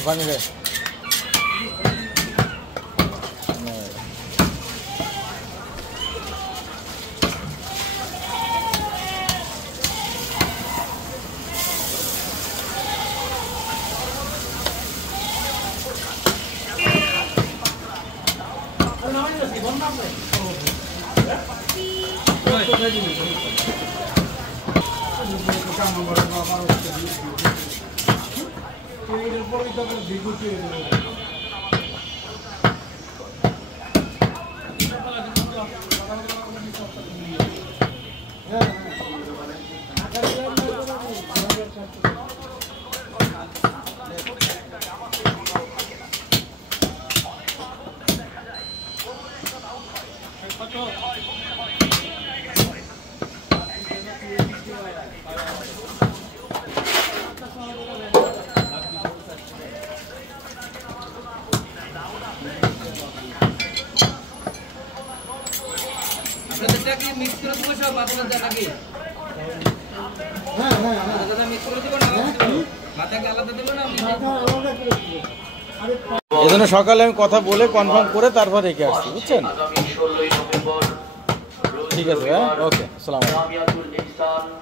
पानी दे এজন্য সকালে আমি কথা বলে কনফার্ম করে তারপর রেখে আসছি, বুঝছেন? ঠিক আছে, হ্যাঁ, ওকে, আসসালামু আলাইকুম।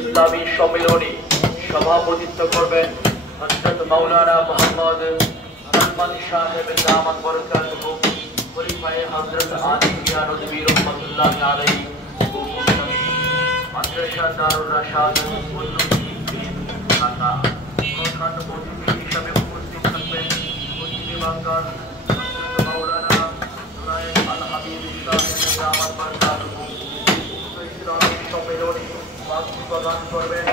ইসলামী সম্মেলনে সভাপতিত্ব করবেন হযরত মাওলানা মুহাম্মদ সালমান সাহেব দামাত বরকাতুহু খলিফায়ে হযরত আলী মিয়া নদভী রাহমাতুল্লাহি আলাইহি মাদ্রাসা দারুর রাশাদ ঢাকা প্রধান অতিথি হিসেবে উপস্থিত থাকবেন মুফতি বাংলার হযরত মাওলানা নায়েব আল হাবিব সাহেব দামাত বরকাতুহু ইসলামী সম্মেলনে প্রদান করবেন